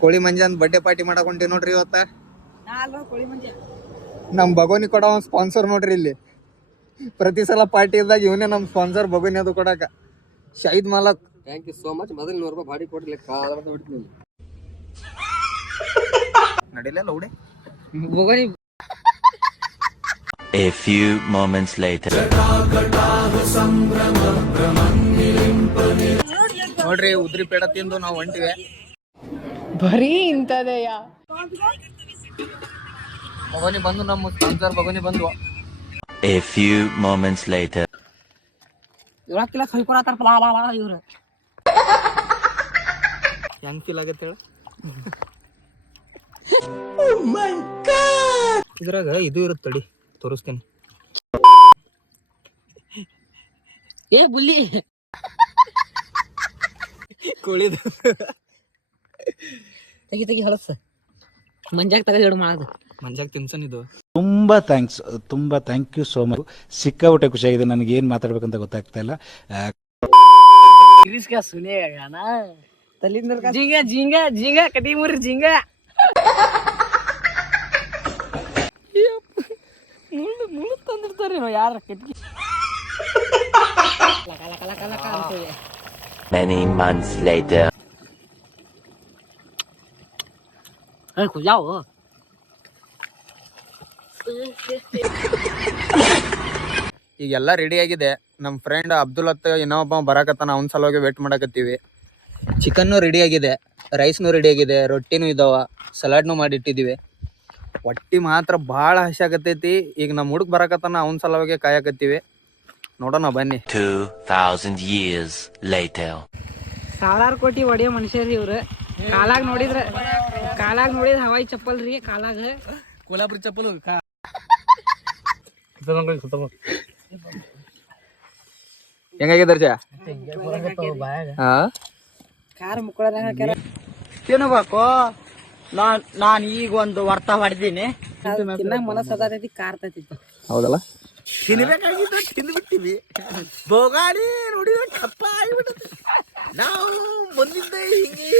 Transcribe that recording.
ಕೋಳಿ ಮಂಜಾನ್ birthday party ಮಾಡಕ್ ಹೊಂಟಿ ನೋಡ್ರಿ ಇವತ್ತ. ನಮ್ ಬಗೋನಿ ಕೊಡೋ ಸ್ಪಾನ್ಸರ್ ನೋಡ್ರಿ ಇಲ್ಲಿ. ಪ್ರತಿ ಸಲ ಪಾರ್ಟಿ ಇದ್ದಾಗ ಇವನೇ ನಮ್ ಸ್ಪಾನ್ಸರ್ ಬಗೋನಿ ಅದು ಕೊಡಾಕ. ಶಹೀದ್ ಮಾಲಕ್, ಥ್ಯಾಂಕ್ ಯು ಸೋ ಮಚ್. ಮೊದಲು 100 ರೂಪಾಯಿ ಬಾಡಿ ಕೊಡ್ಲಿ ಬಿಡ್ತೀನಿ. ನಡಿಲ್ಲ ಲೌಡೆ ಬಗೋನಿ. A few moments later. ನೋಡ್ರಿ ಉದ್ರಿ ಪೇಡ ತಿಂದು ನಾವು ಹೊಂಟಿವೆ. ಬರೀ ಇಂಥದೆಯಾ? ಬಗೋನಿ ಬಂದು ನಮ್ಮ ಸ್ಪಾನ್ಸರ್ ಬಗೋನಿ ಬಂದು. A few moments later. ಇವಕ್ಕಿಲ್ಲ ಸೈಕೊಳತಾರ ಇವ್ರು. ಹೆಂಗ್ ಫೀಲ್ ಆಗತ್ತೆ ಹೇಳ. ಇದ್ರಾಗ ಇದು ಇರುತ್ತೆ ತಡಿ ತೋರಿಸ್ತೇನೆ. ಏ ಬುಲ್ಲಿ ಕೋಳಿದು ತೆಗಿ ಹೊಲಸ ಮಂಜಾಗ ತೆಗೆದು ಮಾಡೋದು. ಮಂಜಾಗ ತಿನ್ಸನ್ ಇದು. ತುಂಬಾ ಥ್ಯಾಂಕ್ ಯು ಸೋ ಮಚ್. ಸಿಕ್ಕಾಪಟ್ಟೆ ಖುಷಿಯಾಗಿದೆ. ನನಗೆ ಏನ್ ಮಾತಾಡ್ಬೇಕಂತ ಗೊತ್ತಾಗ್ತಾ ಇಲ್ಲ. ಜಿಂಗ ಕಟಿ ಮುರಿ ಜಿಂಗ ಮುಳ್ಳು ತಂದಿರ್ತಾರೆ ಯಾರ ಕಟ್ಟಿ. Many months later. ಈಗೆಲ್ಲ ರೆಡಿ ಆಗಿದೆ. ನಮ್ಮ ಫ್ರೆಂಡ್ ಅಬ್ದುಲ್ ಹತ್ತ ಇನ್ನೊಬ್ಬ ಬರಾಕತ್ತಾನ, ಅವನ ಸಲುವಾಗಿ ವೇಟ್ ಮಾಡಕತ್ತೀವಿ. ಚಿಕನ್ನು ರೆಡಿ ಆಗಿದೆ, ರೈಸ್ನು ರೆಡಿ ಆಗಿದೆ, ರೊಟ್ಟಿನೂ ಇದಾವ, ಸಲಾಡ್ನು ಮಾಡಿಟ್ಟಿದ್ದೀವಿ. ಹೊಟ್ಟಿ ಮಾತ್ರ ಭಾಳ ಹಸಿ ಆಗತೈತಿ. ಈಗ ನಮ್ಮ ಹುಡುಗ ಬರಾಕತ್ತಾನ, ಅವನ ಸಲುವಾಗಿ ಕಾಯಕತ್ತೀವಿ. ನೋಡೋಣ ಬನ್ನಿ. 2000 years later. ಸಾವಿರಾರು ಕೋಟಿ ಒಡೆಯೋ ಮನುಷ್ಯರಿ ಇವ್ರು. ಕಾಲಾಗ ನೋಡಿದ್ರ ಹವಾಯಿ ಚಪ್ಪಲ್ ರೀ. ಕಾಲಾಗ ಕೋಲಾಪುರಿ ಚಪ್ಪಲು. ಹೆಂಗಾಗಿದೆ ಕಾರ್ ಮುಕ್ಕೊಳದಂಗ ತಿನ್ಬೇಕು. ನಾನ್ ಈಗ ಒಂದು ವರ್ತ ಹೊಡೆದೀನಿ. ಮನಸ್ಸು ಅದಾತೈತಿ, ಕಾರ್ತೈತಿ. ಹೌದಲ್ಲ, ತಿನ್ಬೇಕಾಗಿದ್ದು ತಿಂದ್ಬಿಟ್ಟಿವಿ. ಬೋಗಾಡಿ ನೋಡಿ ಕಪ್ಪ ಆಗಿಬಿಡುತ್ತೆ. ನಾವು ಬಂದಿದ್ದೆ ಹಿಂಗೆ